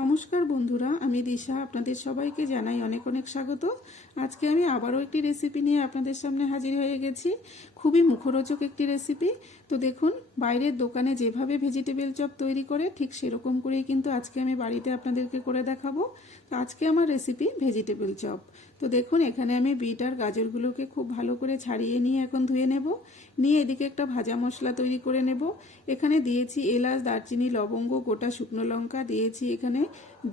নমস্কার বন্ধুরা, আমি দিশা আপনাদের সবাইকে জানাই অনেক অনেক স্বাগত। আজকে আমি আবারও একটি রেসিপি নিয়ে আপনাদের সামনে হাজির হয়ে গেছি। খুবই মুখরোচক একটি রেসিপি। তো দেখুন, বাইরের দোকানে যেভাবে ভেজিটেবল চপ তৈরি করে ঠিক সেরকম করেই কিন্তু আজকে আমি বাড়িতে আপনাদেরকে করে দেখাবো। তো আজকে আমার রেসিপি ভেজিটেবল চপ। তো দেখুন, এখানে আমি বিট আর গাজরগুলোকে খুব ভালো করে ছাড়িয়ে নিয়ে এখন ধুয়ে নেব। নিয়ে এদিকে একটা ভাজা মশলা তৈরি করে নেব। এখানে দিয়েছি এলাচ, দারচিনি, লবঙ্গ, গোটা শুকনো লঙ্কা, দিয়েছি এখানে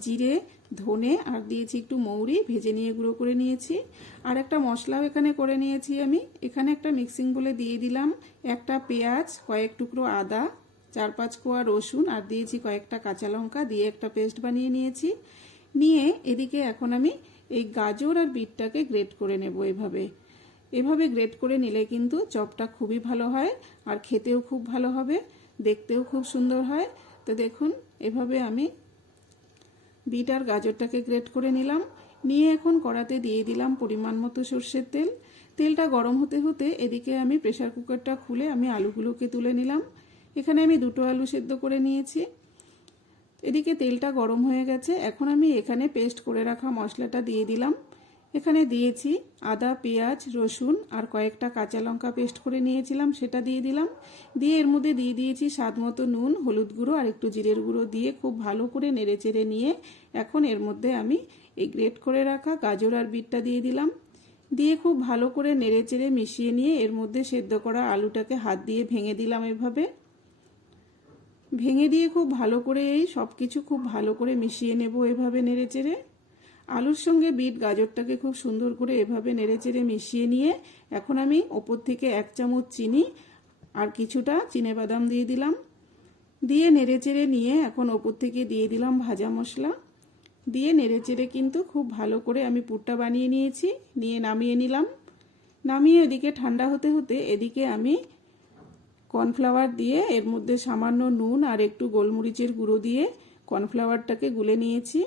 জিরে, ধনে, আর দিয়েছি একটু মৌরি ভেজে নিয়ে গুঁড়ো করে নিয়েছি। আর একটা মশলাও এখানে করে নিয়েছি আমি। এখানে একটা মিক্সিং বলে দিয়ে দিলাম একটা পেঁয়াজ, কয়েক টুকরো আদা, 4-5 কোয়া রসুন, আর দিয়েছি কয়েকটা কাঁচা লঙ্কা, দিয়ে একটা পেস্ট বানিয়ে নিয়েছি। নিয়ে এদিকে এখন আমি এই গাজর আর বিটটাকে গ্রেট করে নেব। এভাবে গ্রেট করে নিলে কিন্তু চপটা খুবই ভালো হয়, আর খেতেও খুব ভালো হবে, দেখতেও খুব সুন্দর হয়। তো দেখুন, এভাবে আমি বিট আর গাজরটাকে গ্রেট করে নিলাম। নিয়ে এখন কড়াতে দিয়ে দিলাম পরিমাণ মতো সর্ষের তেল। তেলটা গরম হতে হতে এদিকে আমি প্রেসার কুকারটা খুলে আমি আলুগুলোকে তুলে নিলাম। এখানে আমি 2টো আলু সেদ্ধ করে নিয়েছি। এদিকে তেলটা গরম হয়ে গেছে। এখন আমি এখানে পেস্ট করে রাখা মশলাটা দিয়ে দিলাম। এখানে দিয়েছি আদা, পেঁয়াজ, রসুন আর কয়েকটা কাঁচা লঙ্কা পেস্ট করে নিয়েছিলাম, সেটা দিয়ে দিলাম। দিয়ে এর মধ্যে দিয়ে দিয়েছি স্বাদ মতো নুন, হলুদ গুঁড়ো আর একটু জিরের গুঁড়ো দিয়ে খুব ভালো করে নেড়েচেড়ে নিয়ে এখন এর মধ্যে আমি এই গ্রেট করে রাখা গাজর আর বিটটা দিয়ে দিলাম। দিয়ে খুব ভালো করে নেড়েচেড়ে মিশিয়ে নিয়ে এর মধ্যে সেদ্ধ করা আলুটাকে হাত দিয়ে ভেঙে দিলাম। এভাবে ভেঙে দিয়ে খুব ভালো করে এই সব কিছু খুব ভালো করে মিশিয়ে নেব। এভাবে নেড়েচেড়ে আলুর সঙ্গে বিট গাজরটাকে খুব সুন্দর করে এভাবে নেড়েচেড়ে মিশিয়ে নিয়ে এখন আমি ওপর থেকে 1 চামচ চিনি আর কিছুটা চিনেবাদাম দিয়ে দিলাম। দিয়ে নেড়েচেড়ে নিয়ে এখন ওপর থেকে দিয়ে দিলাম ভাজা মশলা। দিয়ে নেড়েচেড়ে কিন্তু খুব ভালো করে আমি পুরটা বানিয়ে নিয়েছি। নিয়ে নামিয়ে নিলাম। নামিয়ে এদিকে ঠান্ডা হতে হতে এদিকে আমি কর্নফ্লাওয়ার দিয়ে এর মধ্যে সামান্য নুন আর একটু গোলমরিচের গুঁড়ো দিয়ে কর্নফ্লাওয়ারটাকে গুলে নিয়েছি।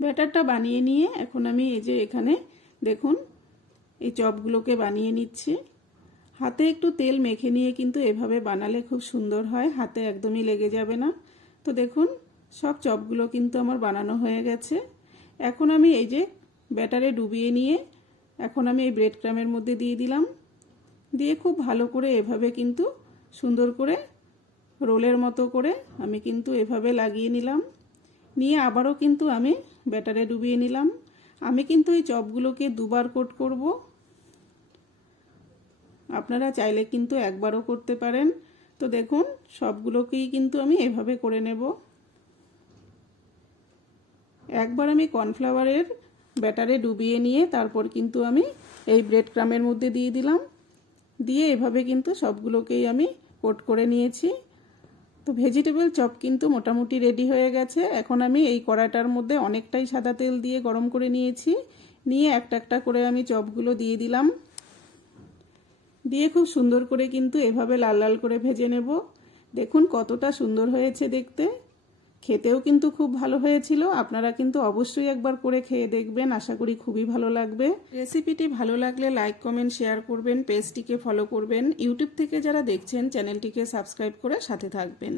ব্যাটারটা বানিয়ে নিয়ে এখন আমি এই যে এখানে দেখুন এই চপগুলোকে বানিয়ে নিচ্ছি। হাতে একটু তেল মেখে নিয়ে কিন্তু এভাবে বানালে খুব সুন্দর হয়, হাতে একদমই লেগে যাবে না। তো দেখুন, সব চপগুলো কিন্তু আমার বানানো হয়ে গেছে। এখন আমি এই যে ব্যাটারে ডুবিয়ে নিয়ে এখন আমি এই ব্রেড ক্রামের মধ্যে দিয়ে দিলাম। দিয়ে খুব ভালো করে এভাবে কিন্তু সুন্দর করে রোলের মতো করে আমি কিন্তু এভাবে লাগিয়ে নিলাম। নিয়ে আবারও কিন্তু আমি ব্যাটারে ডুবিয়ে নিলাম। আমি কিন্তু এই চপগুলোকে 2বার কোট করব। আপনারা চাইলে কিন্তু একবারও করতে পারেন। তো দেখুন, সবগুলোকেই কিন্তু আমি এভাবে করে নেব। একবার আমি কর্নফ্লাওয়ারের ব্যাটারে ডুবিয়ে নিয়ে তারপর কিন্তু আমি এই ব্রেড ক্রামের মধ্যে দিয়ে দিলাম। দিয়ে এভাবে কিন্তু সবগুলোকেই আমি কোট করে নিয়েছি। তো ভেজিটেবল চপ কিন্তু মোটামুটি রেডি হয়ে গেছে। এখন আমি এই কড়াটার মধ্যে অনেকটাই সাদা তেল দিয়ে গরম করে নিয়েছি। নিয়ে একটা একটা করে আমি চপগুলো দিয়ে দিলাম। দিয়ে খুব সুন্দর করে কিন্তু এভাবে লাল লাল করে ভেজে নেব। দেখুন কতটা সুন্দর হয়েছে দেখতে, খেতেও কিন্তু খুব ভালো হয়েছিল। আপনারা কিন্তু অবশ্যই একবার করে খেয়ে দেখবেন, আশা করি খুবই ভালো লাগবে। রেসিপিটি ভালো লাগলে লাইক, কমেন্ট, শেয়ার করবেন, পেজটিকে ফলো করবেন। ইউটিউব থেকে যারা দেখছেন চ্যানেলটিকে সাবস্ক্রাইব করে সাথে থাকবেন।